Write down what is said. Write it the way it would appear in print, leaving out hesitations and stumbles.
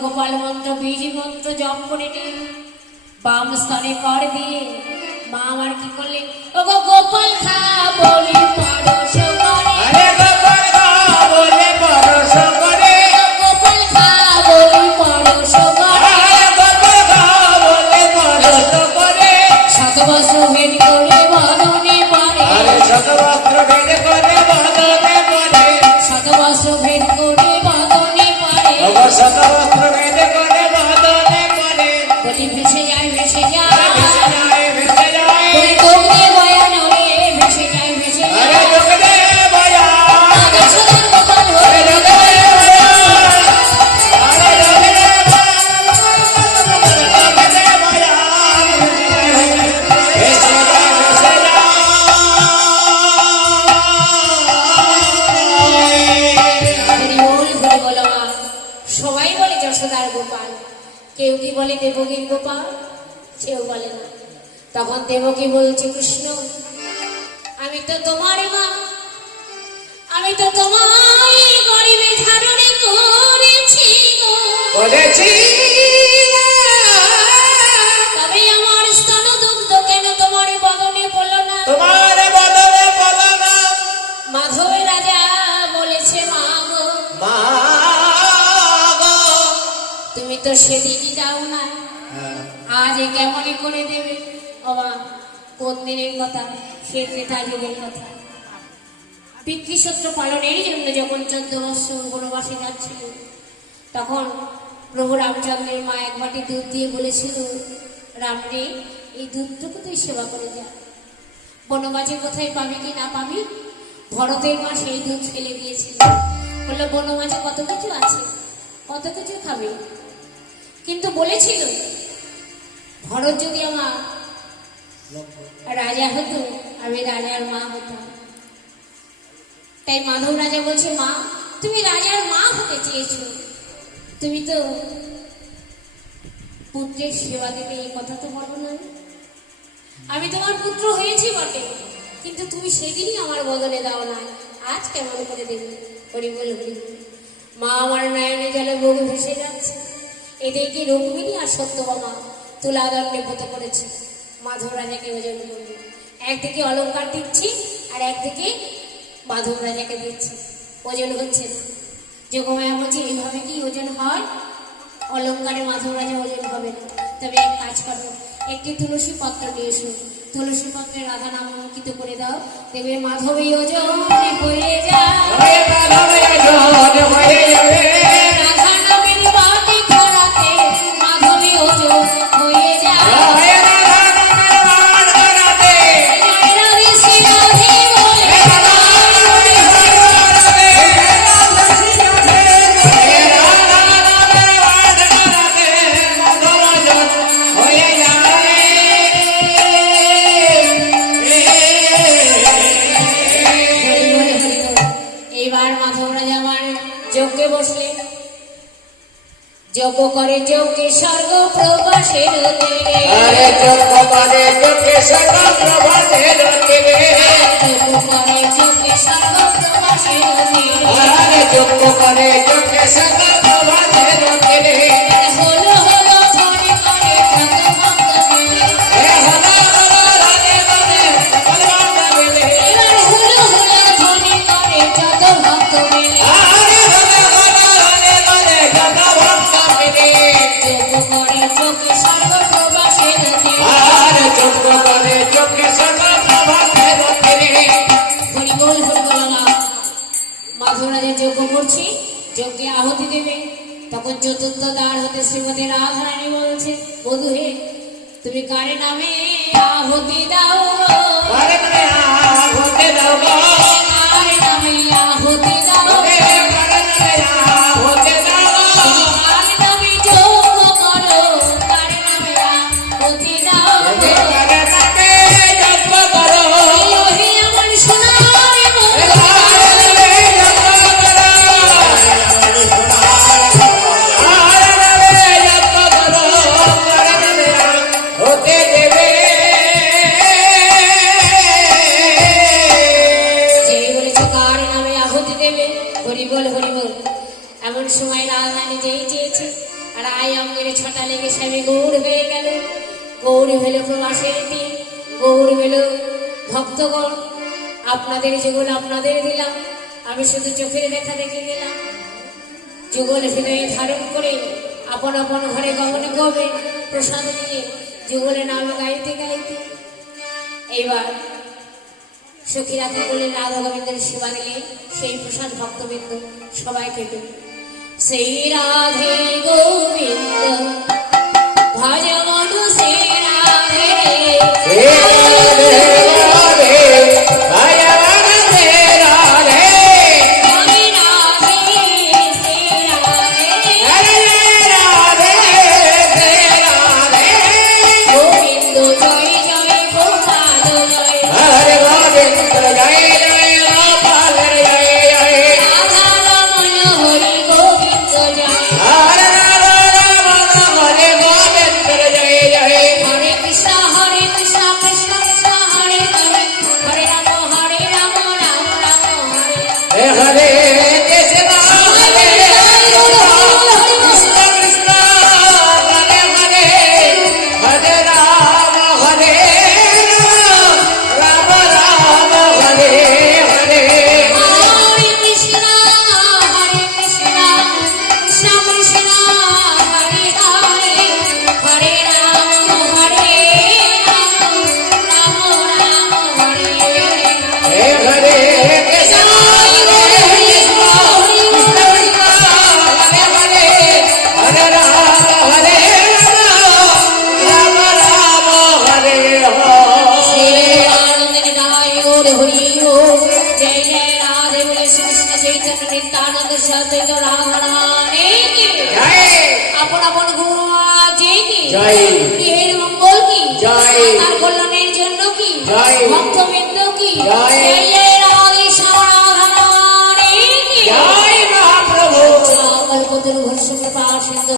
गोपाल मंत्र बीज मंत्र जप करे बाम स्तने कर दिए मा आमार की करले ओगो गोपाल खा बोली परश करे अरे गोपाल खा बोले परश करे गोपाल खा बोली परश करे गोपाल खा बोले परश करे शतवस्त्र भेद करे बदने पारे अरे शतवस्त्र भेद करे बदने पारे शतवस्त्र भेद करे बदने पारे ओगो शतवस्त्र भेद करे बदने पारे बोली भेसे जाए भेसे जाए देवकी गोपाल सेও বলে না তখন দেবकी বলছে কৃষ্ণ আমি তো তোমার মা আমি তো তোমায় গরিবে ধারণে করেছি করেছি তবে আমার স্তন দুগ্ধ কেন তোমার বদনে পড়ল না তোমার বদনে পড়ল না মাধব রাজা বলেছে মা গো মা গো তুমি তো সেদিনই দাও না आज केमन करे देवे बाबा कोन दिनेर कथा शेर त्रेतायुगेर कथा पितृसत्र पालनेर जन्य जखन 14 बछर वनबासे जाच्छिलो तखन प्रभु रामचंद्रेर मा एक बाटी दूध दिए बोलेछिलो राम रे এই দুধটুকু তুই সেবা করে যা বনবাসে কোথায় পাবি কি না পাবি ভরতের মা সেই দুধ ফেলে দিয়েছিল বলল বনবাসে কত কিছু আছে কত কিছু খাবে কিন্তু বলেছিল ভরত যদি আমার রাজা হতো আমি রাজার মা হতাম তাই মাধব রাজা বলছে মা তুমি রাজার মা হতে চেয়েছো তুমি তো পুত্রের সেবা দিতে এই কথা তো বলো না আমি তোমার পুত্র হয়েছি বটে কিন্তু তুমি সেদিনই আমার বদলে দাও না আজ কেমন করে দেবে হরি বল মা আমার নয়নে জলে বুক ভেসে যাচ্ছে এদিকে রুক্মিণী আর সত্যভামা তুলাদণ্ডে ব্রত করেছে মাধব রাজাকে ওজন করবে একদিকে অলঙ্কার দিচ্ছি আর একদিকে মাধব রাজাকে দিচ্ছি ওজন হচ্ছে না যোগমায়া বলছে এইভাবে কি ওজন হয় অলঙ্কারে মাধব রাজা ওজন হবে না তবে এক কাজ করো একটি তুলসী পত্র নিয়ে এসো তুলসী পত্রে রাধা নাম অঙ্কিত করে দাও দেবে মাধবী ওজন হয়ে যায় রাধা নামের বাটি ধরাতে মাধবী ওজন হয়ে যায় যজ্ঞ করে যজ্ঞে স্বর্গ প্রবাসের দেবে আরে যজ্ঞ করে যজ্ঞে স্বর্গ প্রবাসের দেবে যজ্ঞ করে যজ্ঞে স্বর্গ প্রবাসের দেবে আরে যজ্ঞ করে যজ্ঞে স্বর্গ প্রবাসের দেবে হলো হলো ধরে করে কত ভক্ত মিলে হলো হলো রাধে রাধে সকল ভক্ত মিলে এবার হলো হলো ধরে করে কত ভক্ত মিলে আরে হলো হলো রাধে রাধে কত ভক্ত মিলে যজ্ঞ করে যজ্ঞে স্বর্গ প্রবাসের দেবে আরে যজ্ঞ করে যজ্ঞে স্বর্গ প্রবাসের যজ্ঞে আহুতি দেবে। তখন চতুর্থ দ্বার হতে শ্রীমতী রাধারানী বলছে, বধূ হে, তুমি কারে নামে আহুতি দাও? আরে মানে হতে দাও গো, কারে নামে আহুতি দাও? আরে মানে হতে দাও গো, কারে নামে যজ্ঞ করো? কারে নামে আহুতি দাও? আরে নামে যজ্ঞ করো, ওহে আমার সোনার বধূ, হতে দেবে। যেই বলেছে কার নামে আহুতি দেবে, হরি বল হরি বল। এমন সময় রাধারানী যেই চেয়েছে, আর আয় অঙ্গের ছটা লেগে স্বামী গৌর হয়ে গেল। গৌর হইল প্রবাসের দিন, গৌর হইল ভক্তগণ। আপনাদের যুগল আপনাদের দিলাম, আমি শুধু চোখের দেখা দেখে দিলাম। যুগল হৃদয়ে ধারণ করে আপন আপন ঘরে গমন করবে প্রসাদ নিয়ে, যুগলে নাম গাইতে গাইতে। এইবার সখীরা কি বলে রাধা গোবিন্দের সেবা দিলে সেই প্রসাদ ভক্তবৃন্দ সবাইকে দেবে। সেই রাধে গোবিন্দ ভজ মনু সে রাধে, হরে রাধে সে রাধে, গোবিন্দ জয় জয় গোপাল জয়, রাধা রমণ হরি গোবিন্দ জয়। হরে কৃষ্ণ কৃষ্ণ কৃষ্ণ হরে হরে, হরে রাম রাম রাম হরে হরে। হরে কৃষ্ণ হরে কৃষ্ণ কৃষ্ণ হরে হরে, হরে রাম হরে রাম, রাম রাম হরে হরে। হরে কৃষ্ণ কৃষ্ণ কৃষ্ণ হরে হরে, হরে রাম রাম রাম হরে হরে। হে হরে কৃষ্ণ হরে কৃষ্ণ কৃষ্ণ কৃষ্ণ হরে হরে, হরে রাম হরে রাম, রাম রাম হরে শ্রী হরে। আনন্দ নিতাই গৌর হরি ও, জয় জয় রাধে বলে শ্রী কৃষ্ণ চৈতন্য নিত্যানন্দ সদ্বৈত রাধারানী কি, জয় আপন আপন গুরু আছে কি, জয়। গৃহের মঙ্গল কি, জয়। তার কল্যাণের জন্য কি, জয়। ভক্তবৃন্দ কি, জয়। জয় জয় রাধে শ্যাম রাধারানী কি, জয় মহাপ্রভু। কল্পতরু ভস্য কৃপা সিন্ধু।